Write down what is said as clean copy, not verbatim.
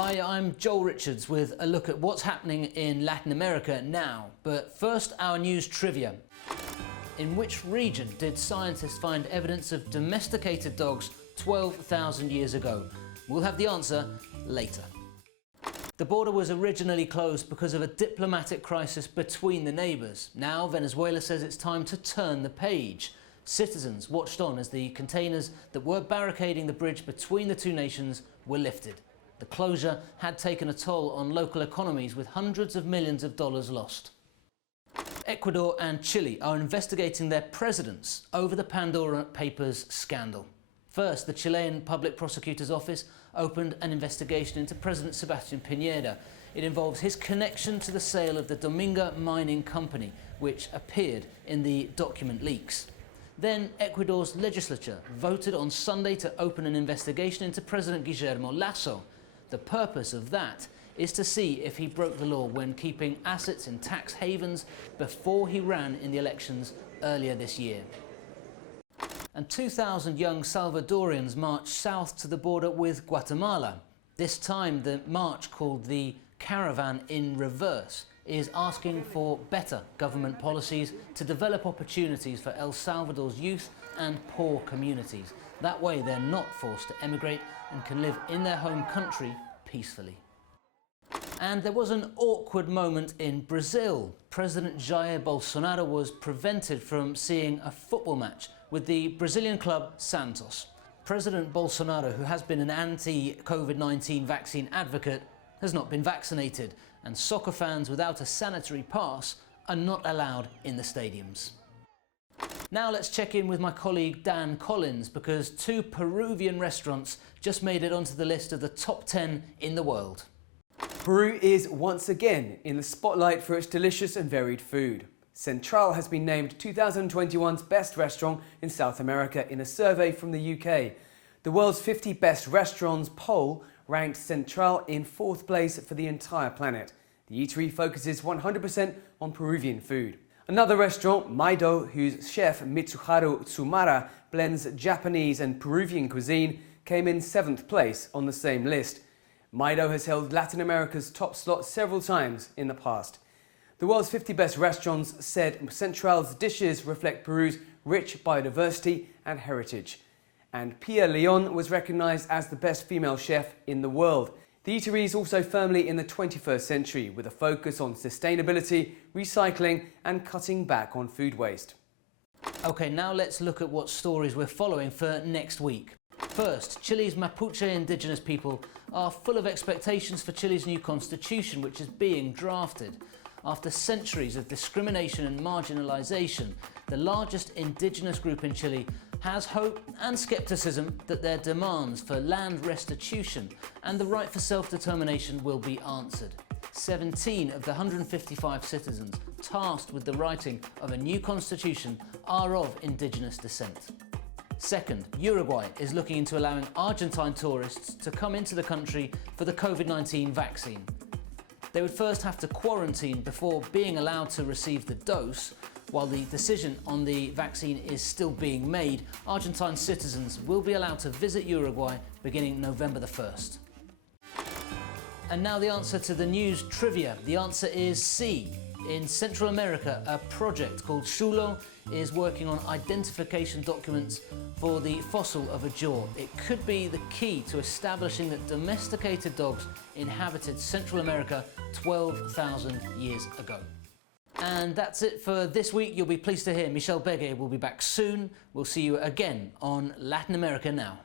Hi, I'm Joel Richards with a look at what's happening in Latin America now. But first, our news trivia. In which region did scientists find evidence of domesticated dogs 12,000 years ago? We'll have the answer later. The border was originally closed because of a diplomatic crisis between the neighbours. Now Venezuela says it's time to turn the page. Citizens watched on as the containers that were barricading the bridge between the two nations were lifted. The closure had taken a toll on local economies, with hundreds of millions of dollars lost. Ecuador and Chile are investigating their presidents over the Pandora Papers scandal. First, the Chilean Public Prosecutor's Office opened an investigation into President Sebastián Piñera. It involves his connection to the sale of the Dominga mining company, which appeared in the document leaks. Then Ecuador's legislature voted on Sunday to open an investigation into President Guillermo Lasso. The purpose of that is to see if he broke the law when keeping assets in tax havens before he ran in the elections earlier this year. And 2,000 young Salvadorians marched south to the border with Guatemala. This time the march, called the Caravan in Reverse, is asking for better government policies to develop opportunities for El Salvador's youth and poor communities. That way they're not forced to emigrate and can live in their home country peacefully. And there was an awkward moment in Brazil. President Jair Bolsonaro was prevented from seeing a football match with the Brazilian club Santos. President Bolsonaro, who has been an anti-COVID-19 vaccine advocate, has not been vaccinated, and soccer fans without a sanitary pass are not allowed in the stadiums. Now let's check in with my colleague Dan Collyns, because two Peruvian restaurants just made it onto the list of the top 10 in the world. Peru is once again in the spotlight for its delicious and varied food. Central has been named 2021's best restaurant in South America in a survey from the UK. The world's 50 best restaurants poll ranked Central in 4th place for the entire planet. The eatery focuses 100% on Peruvian food. Another restaurant, Maido, whose chef Mitsuharu Tsumara blends Japanese and Peruvian cuisine, came in 7th place on the same list. Maido has held Latin America's top slot several times in the past. The world's 50 best restaurants said Central's dishes reflect Peru's rich biodiversity and heritage. And Pia Leon was recognized as the best female chef in the world. The eatery is also firmly in the 21st century, with a focus on sustainability, recycling and cutting back on food waste. Okay, now let's look at what stories we're following for next week. First, Chile's Mapuche indigenous people are full of expectations for Chile's new constitution, which is being drafted. After centuries of discrimination and marginalisation, the largest indigenous group in Chile has hope and scepticism that their demands for land restitution and the right for self-determination will be answered. 17 of the 155 citizens tasked with the writing of a new constitution are of indigenous descent. Second, Uruguay is looking into allowing Argentine tourists to come into the country for the COVID-19 vaccine. They would first have to quarantine before being allowed to receive the dose. While the decision on the vaccine is still being made, Argentine citizens will be allowed to visit Uruguay beginning November the 1st. And now the answer to the news trivia. The answer is C. In Central America, a project called Chulo is working on identification documents for the fossil of a jaw. It could be the key to establishing that domesticated dogs inhabited Central America 12,000 years ago. And that's it for this week. You'll be pleased to hear Michel Beguet will be back soon. We'll see you again on Latin America Now.